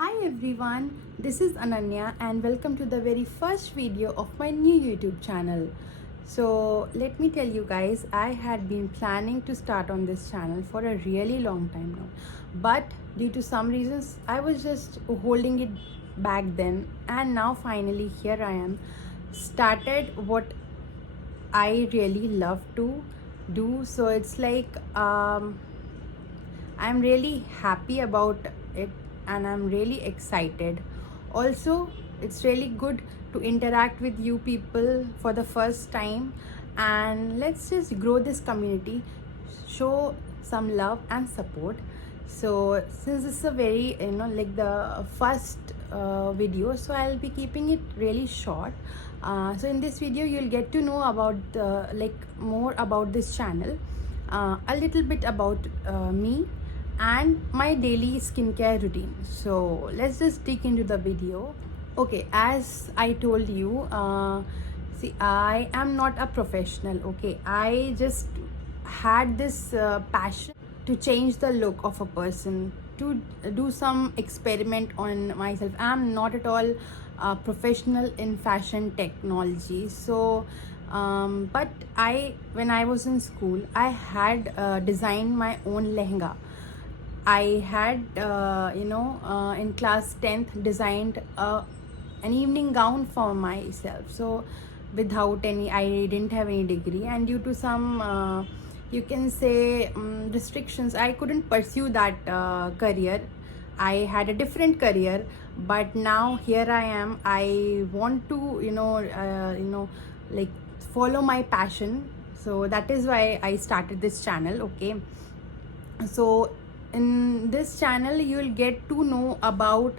Hi everyone, this is Ananya and welcome to the very first video of my new YouTube channel. So let me tell you guys, I had been planning to start on this channel for a really long time now, but due to some reasons I was just holding it back then, and now finally here I am, started what I really love to do. So it's like I'm really happy about it and I'm really excited. Also, it's really good to interact with you people for the first time, and let's just grow this community, show some love and support. So since this is a very like the first video, so I'll be keeping it really short. So in this video you'll get to know about more about this channel, a little bit about me and my daily skincare routine. So let's just dig into the video. Okay, as I told you, see, I am not a professional. Okay, I just had this passion to change the look of a person, to do some experiment on myself. I'm not at all professional in fashion technology. So but when I was in school, I had designed my own lehenga. I had, in class 10th, designed an evening gown for myself. So, without any, I didn't have any degree, and due to some, you can say, restrictions, I couldn't pursue that career. I had a different career, but now here I am. I want to, like follow my passion. So that is why I started this channel. Okay, so in this channel you'll get to know about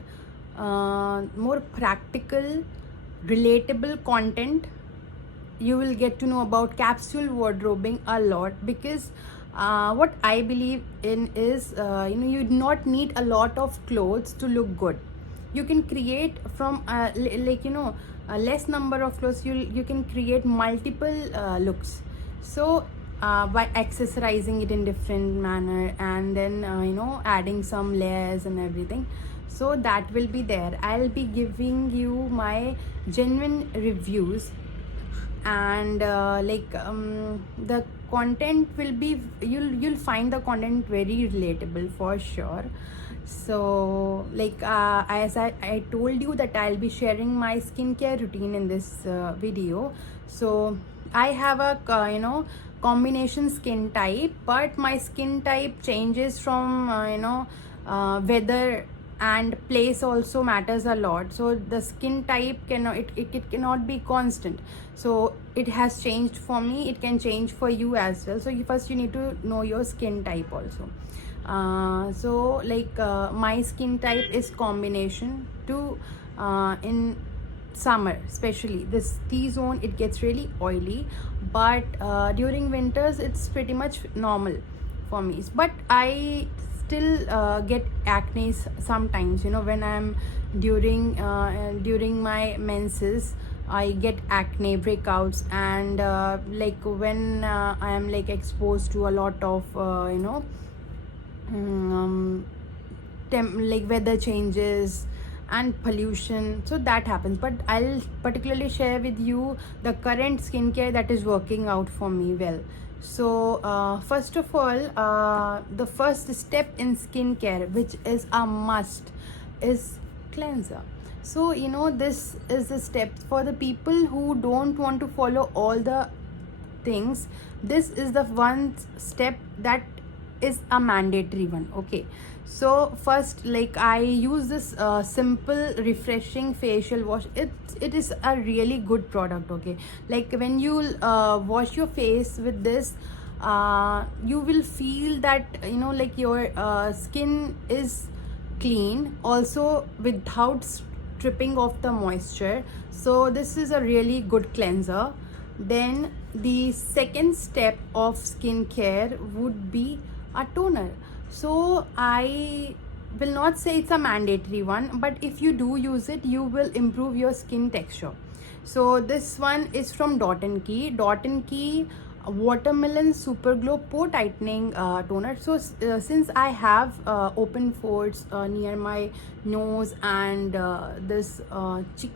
more practical, relatable content. You will get to know about capsule wardrobing a lot, because what I believe in is you do not need a lot of clothes to look good. You can create from a less number of clothes, you can create multiple looks. So by accessorizing it in different manner, and then adding some layers and everything, so that will be there. I'll be giving you my genuine reviews, and the content will be, you'll find the content very relatable for sure. So as I told you that I'll be sharing my skincare routine in this video. So I have a combination skin type, but my skin type changes from weather, and place also matters a lot. So the skin type it cannot be constant. So it has changed for me, it can change for you as well. So first you need to know your skin type also. My skin type is combination to in summer, especially this T-zone, it gets really oily, but during winters it's pretty much normal for me. But I still get acne sometimes, when I'm during my menses, I get acne breakouts, and when I am exposed to a lot of weather changes and pollution, so that happens. But I'll particularly share with you the current skincare that is working out for me well. So first of all, the first step in skincare, which is a must, is cleanser. So this is the step for the people who don't want to follow all the things. This is the one step that is a mandatory one. Okay, so first, I use this simple refreshing facial wash. It is a really good product. Okay, when you wash your face with this, you will feel that your skin is clean also, without stripping off the moisture. So this is a really good cleanser. Then the second step of skincare would be a toner. So I will not say it's a mandatory one, but if you do use it, you will improve your skin texture. So this one is from Dot and Key. Dot and Key watermelon super glow pore tightening toner. So since I have open pores near my nose and this cheek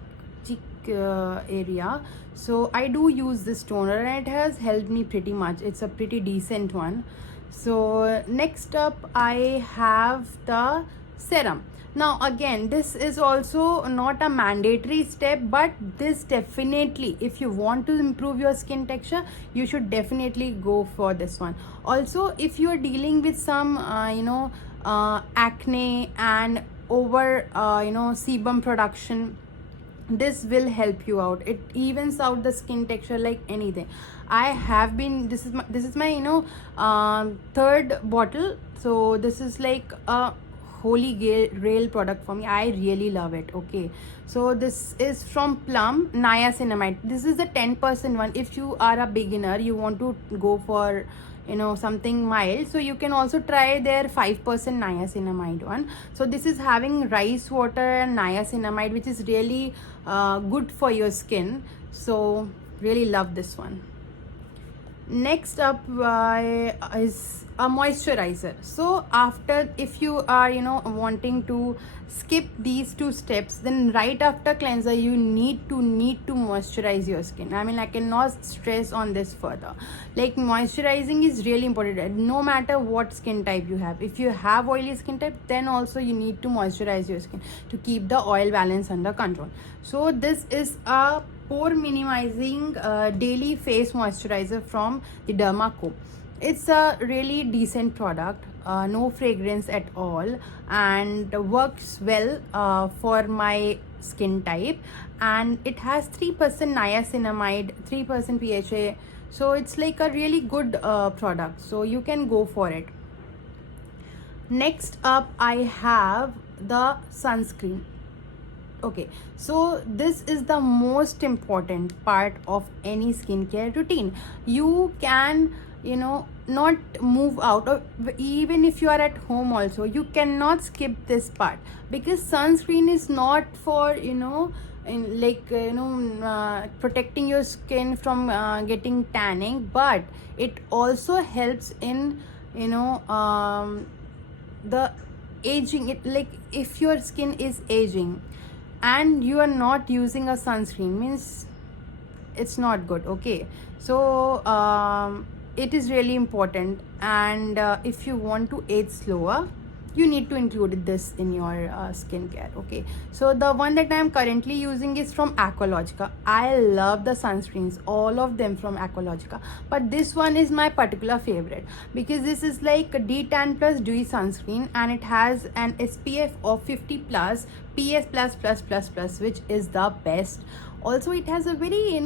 area, so I do use this toner and it has helped me pretty much. It's a pretty decent one. So next up I have the serum. Now again, this is also not a mandatory step, but this definitely, if you want to improve your skin texture, you should definitely go for this one. Also, if you are dealing with some acne and over sebum production, this will help you out. It evens out the skin texture like anything. I have been, this is my third bottle, so this is like a holy grail product for me. I really love it. Okay, so this is from Plum Niacinamide. This is the 10% one. If you are a beginner, you want to go for something mild, so you can also try their 5% niacinamide one. So this is having rice water and niacinamide, which is really good for your skin. So really love this one. Next up is a moisturizer. So after, if you are wanting to skip these two steps, then right after cleanser you need to moisturize your skin. I mean, I cannot stress on this further. Like, moisturizing is really important no matter what skin type you have. If you have oily skin type, then also you need to moisturize your skin to keep the oil balance under control. So this is a pore minimizing daily face moisturizer from the Derma Co. It's a really decent product, no fragrance at all, and works well for my skin type, and it has 3% niacinamide, 3% PHA, so it's like a really good product, so you can go for it. Next up I have the sunscreen. Okay, so this is the most important part of any skincare routine. You can not move out, or even if you are at home also, you cannot skip this part, because sunscreen is not for protecting your skin from getting tanning, but it also helps in the aging. It, like, if your skin is aging and you are not using a sunscreen, means it's not good. Okay, so it is really important, and if you want to age slower, you need to include this in your skincare. Okay, so the one that I am currently using is from Aanyalogy. I love the sunscreens, all of them from Aanyalogy, but this one is my particular favorite because this is like a D10 plus dewy sunscreen, and it has an SPF of 50 plus, PS plus plus plus plus, which is the best. Also, it has a very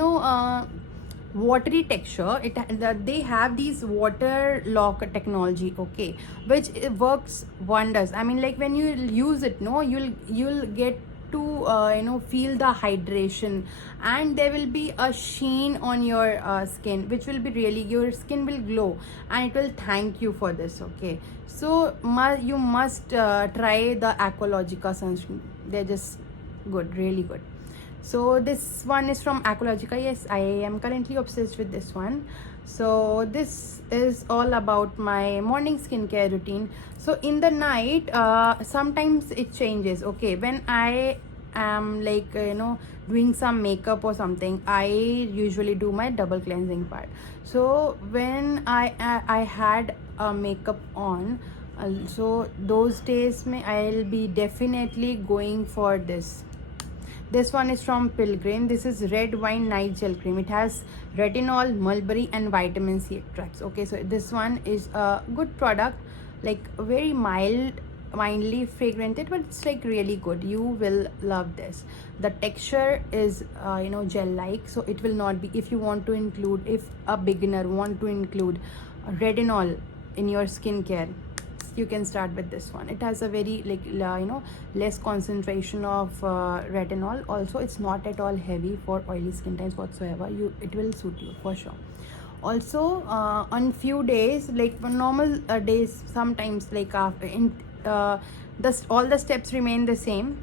watery texture. They have these water lock technology, okay, which works wonders. I mean, like, when you use it, you'll get to feel the hydration, and there will be a sheen on your skin, which will be really, your skin will glow and it will thank you for this. Okay, so you must try the Aanyalogy sunscreen. They're just good, really good. So this one is from Aanyalogy. Yes, I am currently obsessed with this one. So this is all about my morning skincare routine. So in the night, sometimes it changes. Okay, when I am like doing some makeup or something, I usually do my double cleansing part. So when I had a makeup on, so those days I'll be definitely going for this. This one is from Pilgrim. This is red wine night gel cream. It has retinol, mulberry and vitamin C extracts. Okay, so this one is a good product, like very mildly fragranted, but it's like really good. You will love this. The texture is gel like, so it will not be, if you want to include, if a beginner want to include retinol in your skincare, you can start with this one. It has a very less concentration of retinol. Also, it's not at all heavy for oily skin types whatsoever. It will suit you for sure. Also, on few days, like for normal days, sometimes like after all the steps remain the same: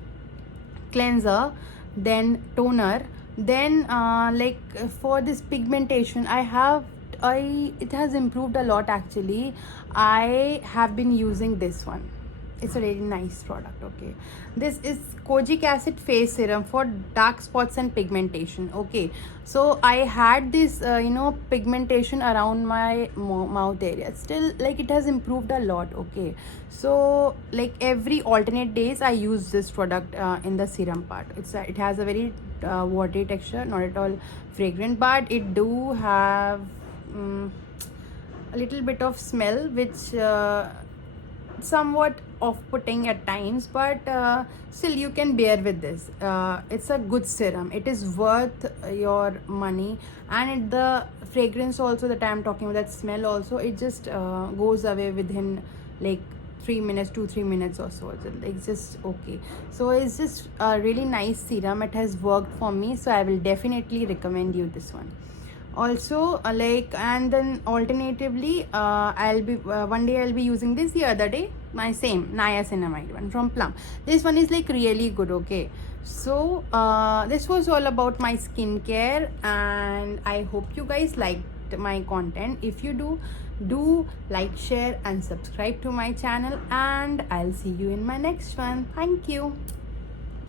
cleanser, then toner, then for this pigmentation, I have it has improved a lot actually. I have been using this one. It's a really nice product. Okay, this is kojic acid face serum for dark spots and pigmentation. Okay, so I had this pigmentation around my mouth area. Still, like, it has improved a lot. Okay, so like every alternate days I use this product in the serum part. It has a very watery texture, not at all fragrant, but it do have a little bit of smell, which somewhat off-putting at times, but still you can bear with this. It's a good serum. It is worth your money, and the fragrance also that I'm talking about, that smell also, it just goes away within like 3 minutes, 2-3 minutes or so. It's just okay. So it's just a really nice serum. It has worked for me, so I will definitely recommend you this one. Also and then alternatively, I'll be one day I'll be using this, the other day my same niacinamide one from Plum. This one is like really good. Okay, so this was all about my skincare, and I hope you guys liked my content. If you do like, share and subscribe to my channel, and I'll see you in my next one. Thank you.